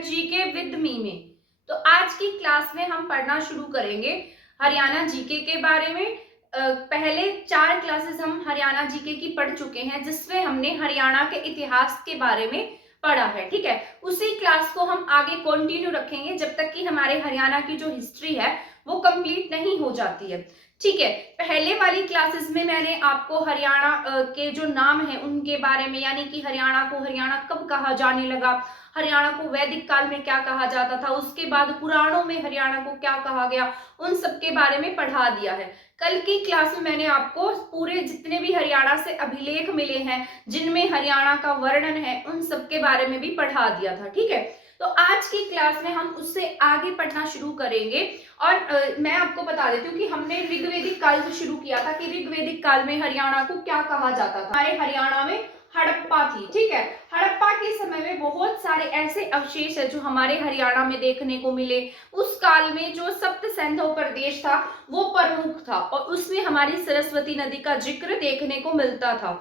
GK with me में। तो आज की क्लास में हम पढ़ना शुरू करेंगे हरियाणा जीके के बारे में। पहले 4 क्लासेस हम हरियाणा जीके की पढ़ चुके हैं, जिसमें हमने हरियाणा के इतिहास के बारे में पढ़ा है। ठीक है, उसी क्लास को हम आगे कंटिन्यू रखेंगे जब तक कि हमारे हरियाणा की जो हिस्ट्री है वो कंप्लीट नहीं हो जाती है। ठीक है, पहले वाली क्लासेस में मैंने आपको हरियाणा के जो नाम है उनके बारे में, यानी कि हरियाणा को हरियाणा कब कहा जाने लगा, हरियाणा को वैदिक काल में क्या कहा जाता था, उसके बाद पुराणों में हरियाणा को क्या कहा गया, उन सब के बारे में पढ़ा दिया है। कल की क्लास में मैंने आपको पूरे जितने भी हरियाणा से अभिलेख मिले हैं जिनमें हरियाणा का वर्णन है उन सब के बारे में भी पढ़ा दिया था। ठीक है, तो आज की क्लास में हम उससे आगे पढ़ना शुरू करेंगे। और मैं आपको बता देती हूँ कि हमने ऋग्वेदिक काल से शुरू किया था कि ऋग्वेदिक काल में हरियाणा को क्या कहा जाता था। हमारे हरियाणा में हड़प्पा थी। ठीक है, हड़प्पा के समय में बहुत सारे ऐसे अवशेष है जो हमारे हरियाणा में देखने को मिले। उस काल में जो सप्त सिंधु प्रदेश था वो प्रमुख था और उसमें हमारी सरस्वती नदी का जिक्र देखने को मिलता था।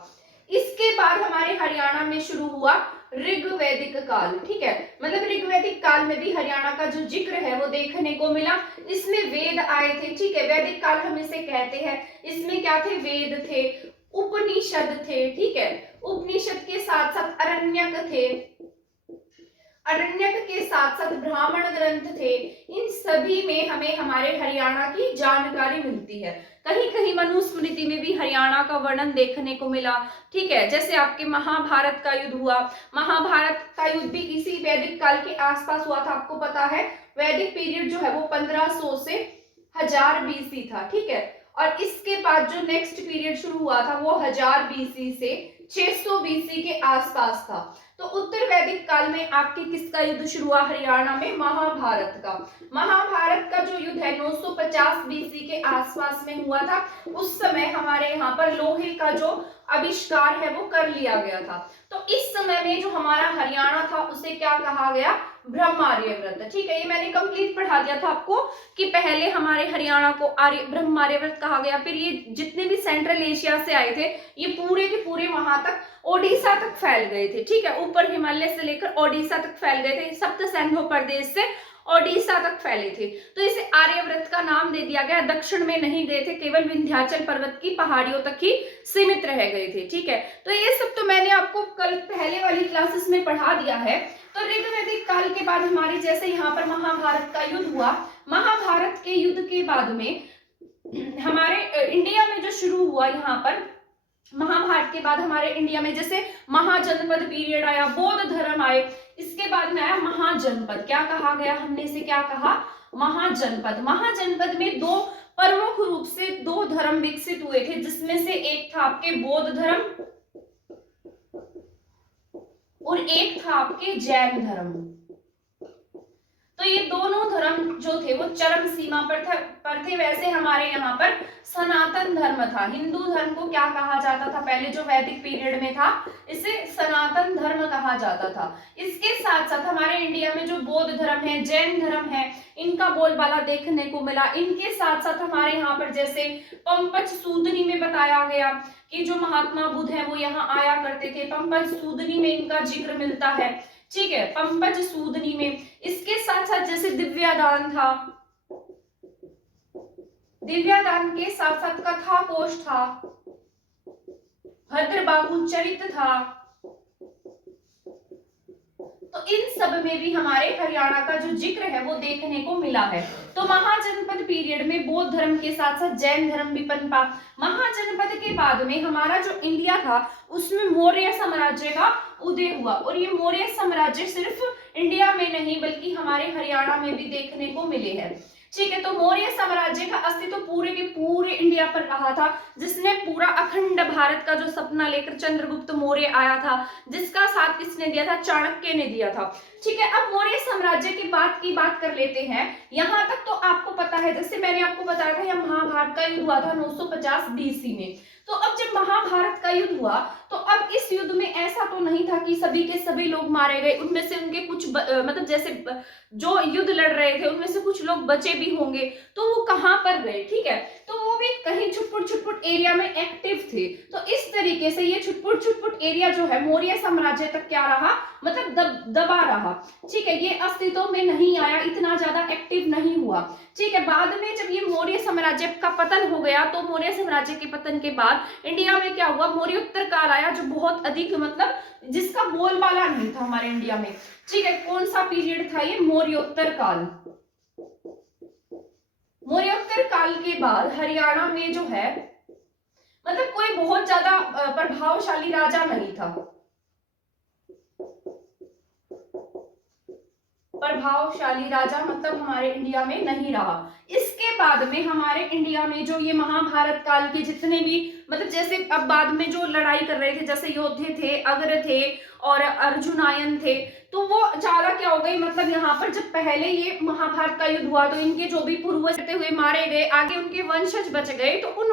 इसके बाद हमारे हरियाणा में शुरू हुआ ऋग्वैदिक काल। ठीक है, मतलब ऋग्वैदिक काल में भी हरियाणा का जो जिक्र है वो देखने को मिला। इसमें वेद आए थे। ठीक है, वैदिक काल हम इसे कहते हैं। इसमें क्या थे? वेद थे, उपनिषद थे। ठीक है, उपनिषद के साथ साथ अरण्यक थे, अरण्यक के साथ साथ ब्राह्मण ग्रंथ थे। इन सभी में हमें हमारे हरियाणा की जानकारी मिलती है। कहीं कहीं मनुस्मृति में भी हरियाणा का वर्णन देखने को मिला। ठीक है, जैसे आपके महाभारत का युद्ध हुआ, महाभारत का युद्ध भी इसी वैदिक काल के आसपास हुआ था। आपको पता है वैदिक पीरियड जो है वो 1500 से 1000 बीसी था। ठीक है, और इसके बाद जो नेक्स्ट पीरियड शुरू हुआ था वो 1000 बीसी से 600 बीसी के आसपास था। तो उत्तर वैदिक काल में आपके किसका युद्ध शुरू हुआ हरियाणा में? महाभारत का। महाभारत का जो युद्ध है 950 बीसी के आसपास में हुआ था। उस समय हमारे यहाँ पर लोहे का जो आविष्कार है वो कर लिया गया था। तो इस समय में जो हमारा हरियाणा था उसे क्या कहा गया? ब्रह्मार्यव्रत। ठीक है, ये मैंने कंप्लीट पढ़ा दिया था आपको कि पहले हमारे हरियाणा को ब्रह्मार्यव्रत कहा गया। फिर ये जितने भी सेंट्रल एशिया से आए थे ये पूरे के पूरे वहां तक ओडिशा तक फैल गए थे। ठीक है, ऊपर हिमालय से लेकर ओडिशा तक फैल गए थे, सप्त सिंधु प्रदेश से ओडिशा तक फैले थे। तो इसे आर्यव्रत का नाम दे दिया गया। दक्षिण में नहीं गए थे, केवल विंध्याचल पर्वत की पहाड़ियों तक ही सीमित रह गए थे। ठीक है, तो ये सब तो मैंने आपको कल पहले वाली क्लासेस में पढ़ा दिया है। तो ऋग्वैदिक काल के बाद हमारे जैसे यहाँ पर महाभारत का युद्ध हुआ, महाभारत के युद्ध के बाद में हमारे इंडिया में जो शुरू हुआ, यहाँ पर महाभारत के बाद हमारे इंडिया में जैसे महाजनपद पीरियड आया, बौद्ध धर्म आए, इसके बाद में आया महाजनपद। क्या कहा गया? हमने इसे क्या कहा? महाजनपद। महाजनपद में दो प्रमुख रूप से दो धर्म विकसित हुए थे, जिसमें से एक था आपके बौद्ध धर्म और एक था आपके जैन धर्म। तो ये दोनों धर्म जो थे वो चरम सीमा पर थे। वैसे हमारे यहाँ पर सनातन धर्म था। हिंदू धर्म को क्या कहा जाता था? पहले जो वैदिक पीरियड में था इसे सनातन धर्म कहा जाता था। इसके साथ साथ हमारे इंडिया में जो बौद्ध धर्म है, जैन धर्म है, इनका बोलबाला देखने को मिला। इनके साथ साथ हमारे यहाँ पर जैसे पंपज सूदनी में बताया गया कि जो महात्मा बुद्ध है वो यहाँ आया करते थे। पंपज सूदनी में इनका जिक्र मिलता है। ठीक है, पंपज सूदनी में। इसके साथ साथ जैसे दिव्यादान था, दिव्यादान के साथ साथ कथा कोश था, भद्रबाहु चरित था। तो इन सब में भी हमारे हरियाणा का जो जिक्र है वो देखने को मिला है। तो महाजनपद पीरियड में बौद्ध धर्म के साथ साथ जैन धर्म भी पनपा। महाजनपद के बाद में हमारा जो इंडिया था उसमें मौर्य साम्राज्य का उदय हुआ, और ये मौर्य साम्राज्य सिर्फ इंडिया में नहीं बल्कि हमारे हरियाणा में भी देखने को मिले हैं। ठीक है, तो मौर्य साम्राज्य का अस्तित्व पूरे के पूरे इंडिया पर रहा था, जिसने पूरा अखंड भारत का जो सपना लेकर चंद्रगुप्त मौर्य आया था, जिसका साथ किसने दिया था? चाणक्य ने दिया था। ठीक है, अब मौर्य साम्राज्य की बात कर लेते हैं। यहाँ तक तो आपको पता है, जैसे मैंने आपको बताया था यहाँ महाभारत का युद्ध हुआ था 950 बीसी में। तो अब जब महाभारत का युद्ध हुआ तो अब इस युद्ध में ऐसा तो नहीं था कि सभी के सभी लोग मारे गए। उनमें से उनके कुछ मतलब जैसे जो युद्ध लड़ रहे थे उनमें से कुछ लोग बचे भी होंगे। तो वो कहाँ पर गए? ठीक है, तो वो भी कहीं छुटपुट छुटपुट एरिया में एक्टिव थे। तो इस तरीके से ये छुटपुट छुटपुट एरिया जो है मौर्य साम्राज्य तक क्या रहा, मतलब दबा रहा। ठीक है, ये अस्तित्व में नहीं आया, इतना ज्यादा एक्टिव नहीं हुआ। ठीक है, बाद में जब ये मौर्य साम्राज्य का पतन हो गया, तो मौर्य साम्राज्य के पतन के बाद इंडिया में क्या हुआ, मौर्योत्तर काल आया, जो बहुत अधिक मतलब जिसका बोलबाला नहीं था हमारे इंडिया में। ठीक है, कौन सा पीरियड था ये, मौर्योत्तर काल। मौर्योत्तर काल के बाद हरियाणा में जो है मतलब कोई बहुत ज्यादा प्रभावशाली राजा नहीं था, प्रभावशाली राजा मतलब हमारे इंडिया में नहीं रहा। इसके बाद में हमारे इंडिया में जो ये महाभारत काल के जितने भी मतलब जैसे अब बाद में जो लड़ाई कर रहे थे, जैसे योद्धे थे, अग्र थे और अर्जुनायन थे, तो वो ज्यादा क्या हो गई, मतलब यहाँ पर जब पहले ये महाभारत का युद्ध हुआ तो इनके जो भी पूर्वज हुए मारे गए, आगे उनके वंशज बच गए, तो उन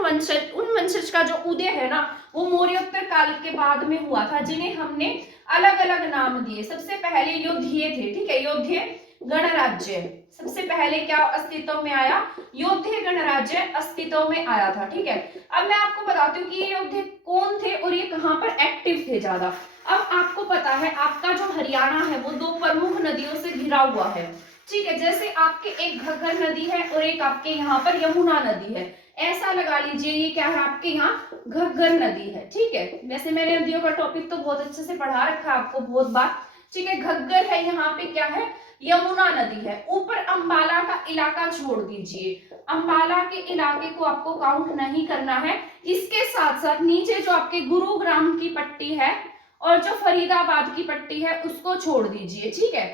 वंशज का जो उदय है ना वो मौर्योत्तर काल के बाद में हुआ था, जिन्हें हमने अलग अलग नाम दिए। सबसे पहले योद्धे थे, ठीक है, योद्धे गणराज्य सबसे पहले क्या अस्तित्व में आया, योद्धे गणराज्य अस्तित्व में आया था। ठीक है, अब मैं आपको बताती हूँ कि ये योद्धे कौन थे और ये कहाँ पर एक्टिव थे ज्यादा। अब आपको पता है आपका जो हरियाणा है वो दो प्रमुख नदियों से घिरा हुआ है। ठीक है, जैसे आपके एक घग्गर नदी है और एक आपके यहाँ पर यमुना नदी है, ऐसा लगा लीजिए ये क्या है आपके यहाँ घग्गर नदी है। ठीक है, वैसे मैंने नदियों का टॉपिक तो बहुत अच्छे से पढ़ा रखा है आपको बहुत बार। ठीक है, घग्गर है, यहाँ पे क्या है, यमुना नदी है। ऊपर अंबाला का इलाका छोड़ दीजिए, अंबाला के इलाके को आपको काउंट नहीं करना है। इसके साथ साथ नीचे जो आपके गुरुग्राम की पट्टी है और जो फरीदाबाद की पट्टी है उसको छोड़ दीजिए। ठीक है,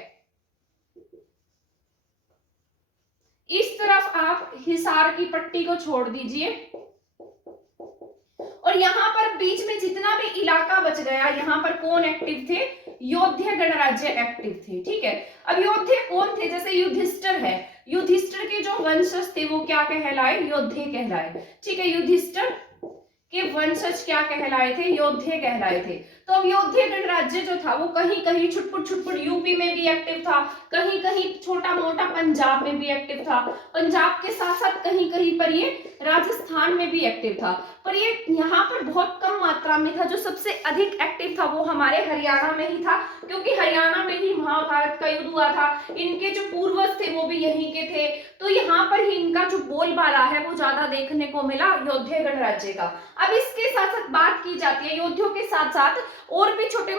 इस तरफ आप हिसार की पट्टी को छोड़ दीजिए और यहाँ पर बीच में जितना भी इलाका बच गया, यहाँ पर कौन एक्टिव थे, योद्धे गणराज्य एक्टिव थे। ठीक है, अब योद्धे कौन थे, जैसे युधिष्ठिर है, युधिष्ठिर के जो वंशज थे वो क्या कहलाए, योद्धे कहलाए। ठीक है, युधिष्ठिर के वंशज क्या कहलाए थे, योद्धे कहलाए थे। तो अब योद्धे गणराज्य जो था वो कहीं कहीं छुटपुट छुटपुट यूपी में भी एक्टिव था, कहीं कहीं छोटा मोटा पंजाब में भी एक्टिव था, पंजाब के साथ साथ कहीं कहीं पर ये राजस्थान में भी एक्टिव था, पर ये यहाँ पर बहुत कम मात्रा में था। जो सबसे अधिक एक्टिव था वो हमारे हरियाणा में ही था, क्योंकि हरियाणा में ही महाभारत का युद्ध हुआ था, इनके जो पूर्वज थे वो भी यहीं के थे, तो यहाँ पर ही इनका जो बोलबाला है वो ज्यादा देखने को मिला योद्धे गणराज्य का। अब इसके साथ साथ बात की जाती है, योद्धियों के साथ साथ और भी छोटे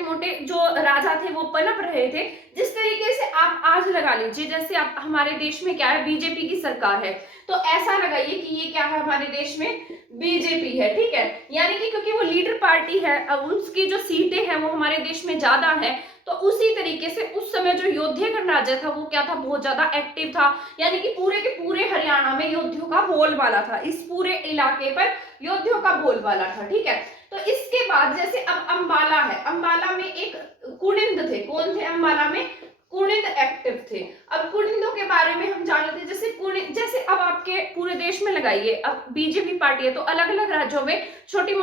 मोटे जो राजा थे वो पनप रहे थे। जिस तरीके से आप आज लगा लीजिए, जैसे आप हमारे देश में क्या है, बीजेपी की सरकार है, तो ऐसा लगाइए कि ये क्या है, हमारे देश में बीजेपी है। ठीक है, यानी कि क्योंकि वो लीडर पार्टी है, अब उसकी जो सीटें हैं वो हमारे देश में ज्यादा है, तो उसी तरीके से उस समय जो योद्धे गणराज्य था वो क्या था, बहुत ज्यादा एक्टिव था, यानी कि पूरे के पूरे हरियाणा में योद्धियों का बोलबाला था, इस पूरे इलाके पर योद्धियों का बोलबाला था। ठीक है, तो इसके बाद जैसे अब अंबाला है, अंबाला में एक कुनिंद थे, कौन थे अंबाला में, कुनिंद एक्टिव थे। अब कुनिंदों के बारे में हम जानते हैं, जैसे अब आपके पूरे देश में लगाइए, अब बीजेपी पार्टी है तो अलग अलग राज्यों में छोटी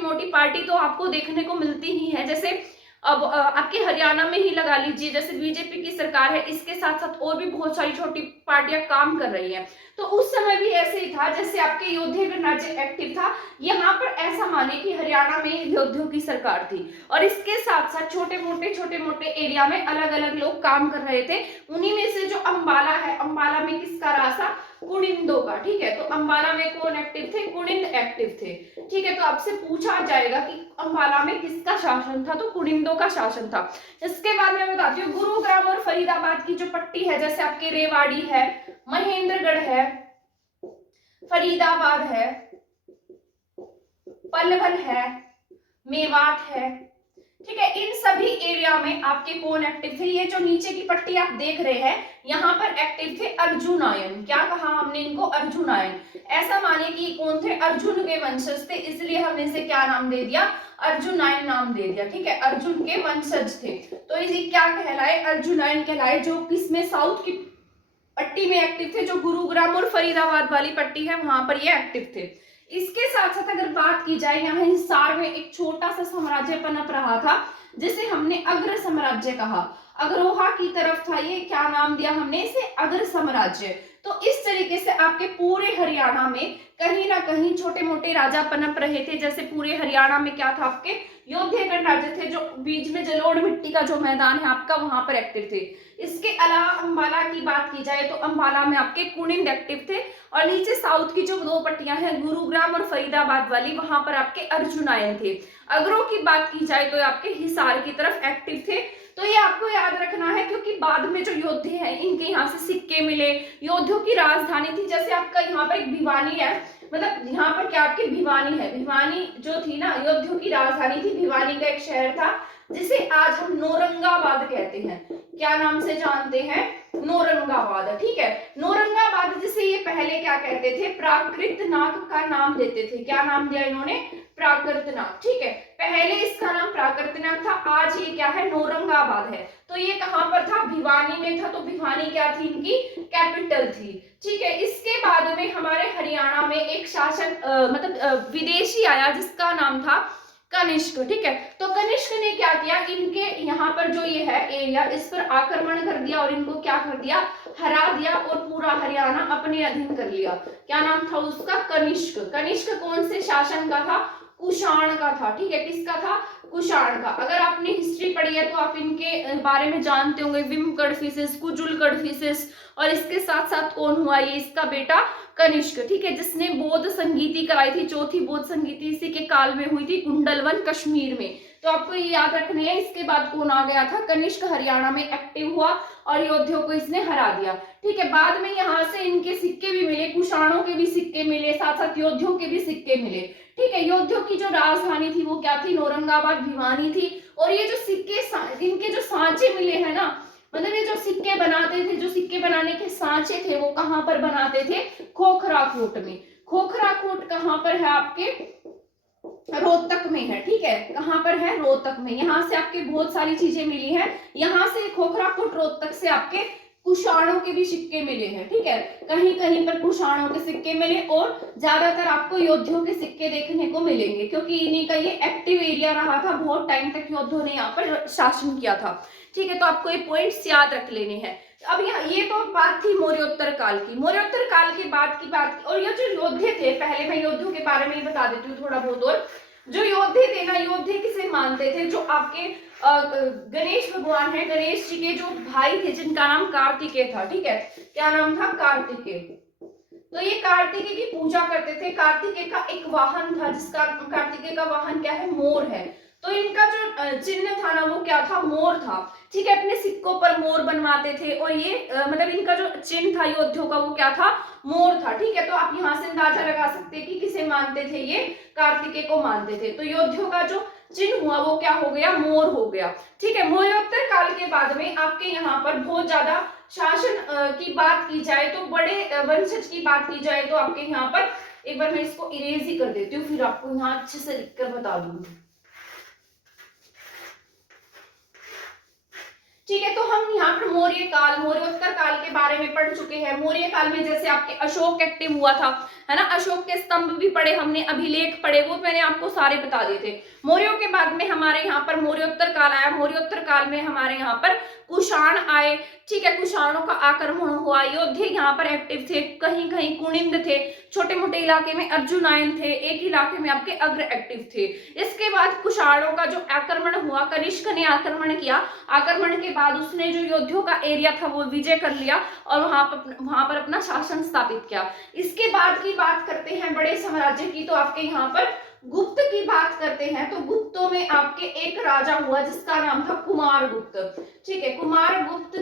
मोटी पार्टी तो आपको देखने को मिलती ही है। जैसे अब आपके हरियाणा में ही लगा लीजिए, जैसे बीजेपी की सरकार है, इसके साथ साथ और भी बहुत सारी छोटी पार्टियां काम कर रही हैं, तो उस समय भी ऐसे ही था, जैसे आपके योद्धे गणराज्य एक्टिव था, यहाँ पर ऐसा माने कि हरियाणा में योद्धियों की सरकार थी, और इसके साथ साथ छोटे मोटे एरिया में अलग अलग लोग काम कर रहे थे। उन्हीं में से जो अंबाला है, अंबाला में किसका राज था, कुनिंदों का। ठीक है, तो अंबाला में कौन एक्टिव थे, कुनिंद एक्टिव थे। ठीक है, तो आपसे पूछा जाएगा कि अंबाला में किसका शासन था, तो कुनिंदों का शासन था। इसके बाद मैं बताती हूँ गुरुग्राम और फरीदाबाद की जो पट्टी है, जैसे आपके रेवाड़ी है, महेंद्रगढ़ है, फरीदाबाद है, पलवल है, मेवात है। ठीक है, इन सभी एरिया में आपके कौन एक्टिव थे, ये जो नीचे की पट्टी आप देख रहे हैं यहाँ पर एक्टिव थे अर्जुनायन। क्या कहा हमने इनको, अर्जुनायन। ऐसा माने कि कौन थे, अर्जुन के वंशज थे, इसलिए हमने इसे क्या नाम दे दिया, अर्जुनायन नाम दे दिया। ठीक है, अर्जुन के वंशज थे, तो इसे क्या कहलाए, अर्जुनायन कहलाए, जो किसमें, साउथ की पट्टी में एक्टिव थे, जो गुरुग्राम और फरीदाबाद वाली पट्टी है वहां पर ये एक्टिव थे। इसके साथ साथ अगर बात की जाए, यहाँ हिसार में एक छोटा सा साम्राज्य पनप रहा था, जिसे हमने अग्र साम्राज्य कहा। अग्रोहा की तरफ था ये, क्या नाम दिया हमने इसे, अग्र साम्राज्य। तो इस तरीके से आपके पूरे हरियाणा में कहीं ना कहीं छोटे मोटे राजा पनप रहे थे। जैसे पूरे हरियाणा में क्या था, आपके योद्धेगण राज्य थे, जो बीच में जलोढ़ मिट्टी का जो मैदान है आपका, वहां पर एक्टिव थे। इसके अलावा अंबाला की बात की जाए तो अंबाला में आपके कुनिंद एक्टिव थे, और नीचे साउथ की जो दो पट्टियां हैं, गुरुग्राम और फरीदाबाद वाली, वहां पर आपके अर्जुनायन थे। अगरों की बात की जाए तो आपके हिसार की तरफ एक्टिव थे। तो ये आपको याद रखना है, क्योंकि बाद में जो योद्धे हैं इनके यहाँ से सिक्के मिले, योद्धियों की राजधानी थी। जैसे आपका यहाँ पर एक भिवानी है, मतलब यहाँ पर क्या आपकी भिवानी है, भिवानी जो थी ना योद्धियों की राजधानी थी, भिवानी का एक शहर था जिसे आज हम नौरंगाबाद कहते हैं। क्या नाम से जानते हैं, नौरंगाबाद, ठीक है। नौरंगाबाद जिसे ये पहले क्या कहते थे, प्राकृतनाग का नाम देते थे। क्या नाम दिया इन्होंने, प्राकृतनाग, ठीक है। पहले इसका नाम प्राकृतनाग था, आज ये क्या है, नौरंगाबाद है। तो ये कहां पर था, भिवानी में था। तो भिवानी क्या थी, इनकी कैपिटल थी, ठीक है। इसके बाद में हमारे हरियाणा में एक शासन विदेशी आया जिसका नाम था कनिष्क, ठीक है। तो कनिष्क ने क्या किया, इनके यहाँ पर जो ये है एरिया, इस पर आक्रमण कर दिया और इनको क्या कर दिया, हरा दिया, और पूरा हरियाणा अपने अधीन कर लिया। क्या नाम था उसका, कनिष्क। कनिष्क कौन से शासन का था, कुषाण का था, ठीक है। किसका था, कुषाण का। अगर आपने हिस्ट्री पढ़ी है तो आप इनके बारे में जानते होंगे, विम कडफिसेस, कुजुल कडफिसेस, और इसके साथ साथ कौन हुआ, ये इसका बेटा कनिष्क, ठीक है, जिसने बौद्ध संगीति कराई थी। चौथी बौद्ध संगीति इसी के काल में हुई थी, कुंडलवन कश्मीर में। तो आपको ये याद रखनी है। इसके बाद कौन आ गया था, कनिष्क हरियाणा में एक्टिव हुआ और योद्धियों को इसने हरा दिया, ठीक है। बाद में यहाँ से इनके सिक्के भी मिले, कुषाणों के भी सिक्के मिले, साथ साथ योद्धियों के भी सिक्के मिले, ठीक है। योद्धियों की जो राजधानी थी वो क्या थी, नौरंगाबाद भिवानी थी। और ये जो सिक्के, इनके जो सांचे मिले हैं ना, मतलब ये जो सिक्के बनाते थे, जो सिक्के बनाने के सांचे थे, वो कहां पर बनाते थे, खोखरा कोट में। खोखरा कोट कहां पर है, आपके रोहतक में है, ठीक है। कहां पर है, रोहतक में। यहाँ से आपके बहुत सारी चीजें मिली हैं। यहाँ से खोखरा कोट रोहतक से आपके कुषाणों के भी सिक्के मिले हैं, ठीक है। कहीं कहीं पर कुषाणों के सिक्के मिले, और ज्यादातर आपको योद्धियों के सिक्के देखने को मिलेंगे, क्योंकि इन्हीं का ये एक्टिव एरिया रहा था। बहुत टाइम तक योद्धियों ने यहाँ पर शासन किया था, ठीक है। तो आपको ये पॉइंट्स याद रख लेने हैं। अब यहाँ ये तो बात थी मौर्योत्तर काल की। मौर्योत्तर काल के बाद की बात, और ये जो योद्धे थे, पहले मैं योद्धियों के बारे में ही बता देती हूँ थोड़ा बहुत। और जो योद्धे थे ना, योद्धे किसे मानते थे, जो आपके गणेश भगवान है, गणेश जी के जो भाई थे, जिनका नाम कार्तिकेय था, ठीक है। क्या नाम था, कार्तिकेय। तो ये कार्तिकेय की पूजा करते थे। कार्तिकेय का एक वाहन था, जिसका कार्तिकेय का वाहन क्या है, मोर है। तो इनका जो चिन्ह था ना, वो क्या था, मोर था, ठीक है। अपने सिक्कों पर मोर बनवाते थे, और ये मतलब इनका जो चिन्ह था योद्धियों का, वो क्या था, मोर था, ठीक है। तो आप यहाँ से अंदाजा लगा सकते हैं कि किसे मानते थे, ये कार्तिकेय को मानते थे। तो योद्धियों का जो चिन्ह हुआ वो क्या हो गया, मोर हो गया, ठीक है। मौर्योत्तर काल के बाद में आपके यहाँ पर बहुत ज्यादा शासन की बात की जाए तो, बड़े वंशज की बात की जाए तो आपके यहाँ पर, एक बार मैं इसको इरेज ही कर देती हूँ, फिर आपको यहाँ अच्छे से लिखकर बता दूंगी, ठीक है। तो हम यहाँ पर मौर्य काल, मौर्योत्तर काल के बारे में पढ़ चुके हैं। मौर्य काल में जैसे आपके अशोक एक्टिव हुआ था, है ना। अशोक के स्तंभ भी पढ़े हमने, अभिलेख पढ़े, वो मैंने आपको सारे बता दिए थे। मौर्यों के बाद में हमारे यहाँ पर मौर्योत्तर काल आया। मौर्योत्तर काल में हमारे यहाँ पर कुषाण आए, ठीक है। कुषाणों का आक्रमण हुआ, योद्धे यहाँ पर एक्टिव थे, कहीं कहीं कुनिंद थे, छोटे मोटे इलाके में अर्जुनायन थे, एक इलाके में आपके अग्र एक्टिव थे। इसके बाद कुषाणों का जो आक्रमण हुआ, कनिष्क ने आक्रमण किया। आक्रमण के बाद उसने जो योद्धियों का एरिया था वो विजय कर लिया, और वहां पर अपना शासन स्थापित किया। इसके बाद की बात करते हैं बड़े साम्राज्य की, तो आपके यहाँ पर गुप्त की बात करते हैं। तो गुप्तों में आपके एक राजा हुआ जिसका नाम था कुमारगुप्त, ठीक है। कुमारगुप्त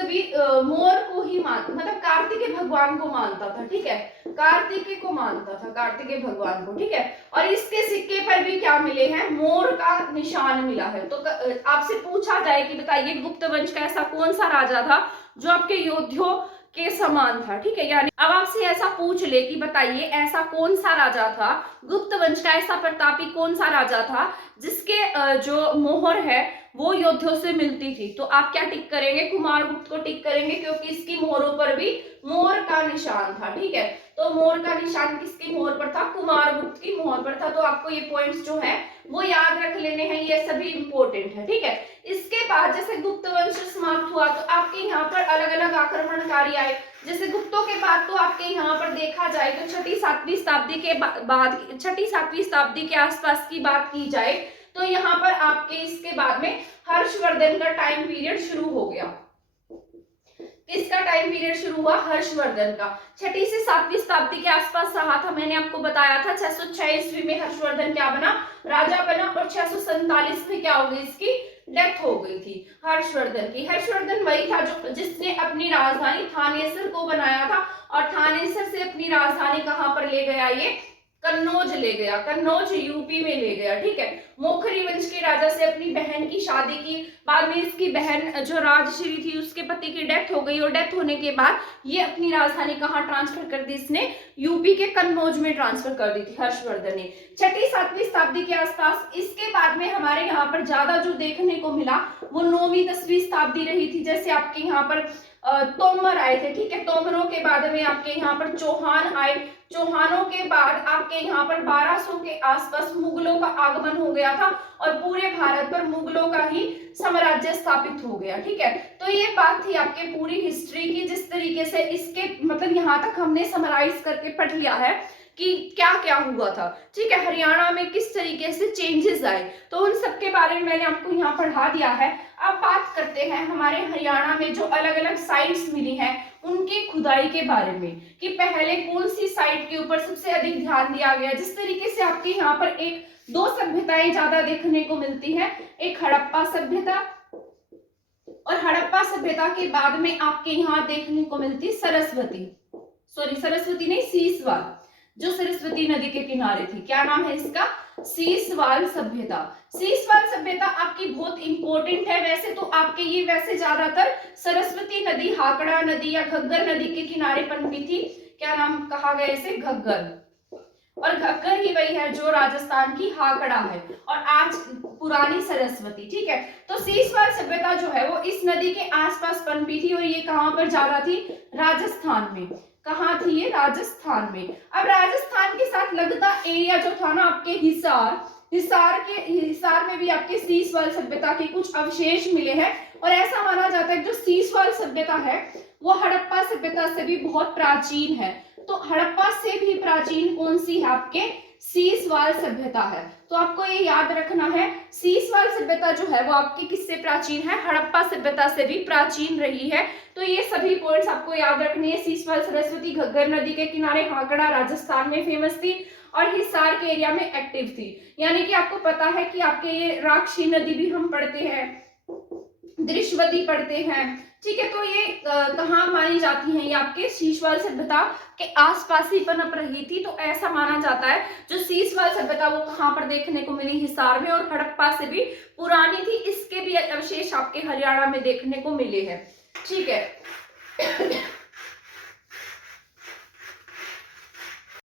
भी मोर को ही मतलब कार्तिकेय भगवान को मानता था, ठीक है। कार्तिकेय को मानता था, कार्तिकेय भगवान को, ठीक है। और इसके सिक्के पर भी क्या मिले हैं, मोर का निशान मिला है। तो आपसे पूछा जाए कि बताइए गुप्त वंश का ऐसा कौन सा राजा था जो आपके योद्धियों के समान था, ठीक है। यानी अब आपसे ऐसा पूछ ले कि बताइए ऐसा कौन सा राजा था, गुप्त वंश का ऐसा प्रतापी कौन सा राजा था जिसके जो मोहर है वो योद्धियों से मिलती थी, तो आप क्या टिक करेंगे, कुमारगुप्त को टिक करेंगे, क्योंकि इसकी मोहरों पर भी मोर का निशान था, ठीक है। तो मोर का निशान किसकी मोहर पर था, कुमारगुप्त की मोहर पर था। तो आपको ये पॉइंट्स जो है वो रख लेने हैं, ये सभी इंपॉर्टेंट है, ठीक है। इसके बाद जैसे गुप्त वंश समाप्त हुआ तो आपके यहाँ पर अलग अलग आक्रमणकारी आए। जैसे गुप्तों के बाद तो आपके यहाँ पर देखा जाए तो छठी सातवीं शताब्दी के बाद, छठी सातवीं शताब्दी के आसपास की बात की जाए तो यहाँ पर आपके इसके बाद में हर्षवर्धन का टाइम पीरियड शुरू हो गया। किसका टाइम पीरियड शुरू हुआ? हर्षवर्धन का। छठी से सातवीं शताब्दी के आसपास रहा था, मैंने आपको बताया था। 606 ईस्वी में हर्षवर्धन क्या बना? राजा बना। और 647 में क्या हो गई? इसकी डेथ हो गई थी हर्षवर्धन की। हर्षवर्धन वही था जो जिसने अपनी राजधानी थानेसर को बनाया था, और थानेसर से अपनी राजधानी कहां पर ले गया? ये कन्नौज ले गया, कन्नौज यूपी में ले गया, ठीक है। मोखरी वंश के राजा से अपनी बहन की शादी की, बाद में इसकी बहन जो राजश्री थी उसके पति की डेथ हो गई, और डेथ होने के बाद ये अपनी राजधानी कहाँ ट्रांसफर कर दी? इसने यूपी के कन्नौज में ट्रांसफर कर दी थी हर्षवर्धन ने, छठी सातवीं शताब्दी के आसपास। इसके बाद में हमारे यहाँ पर ज्यादा जो देखने को मिला वो 9वीं 10वीं शताब्दी रही थी। जैसे आपके यहाँ पर तोमर आए थे, ठीक है। तोमरों के बाद में आपके यहाँ पर चौहान आए। चौहानों के बाद आपके यहाँ पर 1200 के आसपास मुगलों का आगमन हो गया था, और पूरे भारत पर मुगलों का ही साम्राज्य स्थापित हो गया, ठीक है। तो ये बात थी आपके पूरी हिस्ट्री की, जिस तरीके से इसके मतलब यहाँ तक हमने समराइज करके पढ़ लिया है कि क्या क्या हुआ था, ठीक है। हरियाणा में किस तरीके से चेंजेस आए, तो उन सब के बारे में मैंने आपको यहाँ पढ़ा दिया है। अब बात करते हैं हमारे हरियाणा में जो अलग अलग साइट्स मिली हैं उनकी खुदाई के बारे में, कि पहले कौन सी साइट के ऊपर सबसे अधिक ध्यान दिया गया। जिस तरीके से आपके यहाँ पर एक दो सभ्यताएं ज्यादा देखने को मिलती है, एक हड़प्पा सभ्यता, और हड़प्पा सभ्यता के बाद में आपके यहाँ देखने को मिलती सरस्वती नहीं, सीसवाल, जो सरस्वती नदी के किनारे थी। क्या नाम है इसका? सीसवाल सभ्यता। सीसवाल सभ्यता आपकी बहुत इंपॉर्टेंट है। वैसे तो आपके ये वैसे ज्यादातर सरस्वती नदी, हाकड़ा नदी या घग्गर नदी के किनारे पनपी थी। क्या नाम कहा गया इसे? घग्गर। और घग्गर ही वही है जो राजस्थान की हाकड़ा है, और आज पुरानी सरस्वती, ठीक है। तो सीसवाल सभ्यता जो है वो इस नदी के आसपास पनपी थी, और ये कहां पर ज्यादा थी? राजस्थान में। कहाँ थी ये? राजस्थान में। अब राजस्थान के साथ लगता एरिया जो था ना आपके हिसार में भी आपके सीसवाल सभ्यता के कुछ अवशेष मिले हैं, और ऐसा माना जाता है कि जो सीसवाल सभ्यता है वो हड़प्पा सभ्यता से भी बहुत प्राचीन है। तो हड़प्पा से भी प्राचीन कौन सी है? आपके सीसवाल सभ्यता है। तो आपको ये याद रखना है, सीसवाल सभ्यता जो है वो आपकी किससे प्राचीन है? हड़प्पा सभ्यता से भी प्राचीन रही है। तो ये सभी पॉइंट्स आपको याद रखने हैं। सीसवाल सरस्वती घग्गर नदी के किनारे, हाकड़ा राजस्थान में फेमस थी, और हिसार के एरिया में एक्टिव थी। यानी कि आपको पता है कि आपके ये राक्षी नदी भी हम पढ़ते हैं, दृश्यवती पढ़ते हैं, ठीक है। तो ये कहाँ मानी जाती हैं? ये आपके सीसवाल सभ्यता के आसपास ही पनप रही थी। तो ऐसा माना जाता है जो सीसवाल सभ्यता वो कहाँ पर देखने को मिली? हिसार में, और हड़प्पा से भी पुरानी थी। इसके भी अवशेष आपके हरियाणा में देखने को मिले हैं, ठीक है।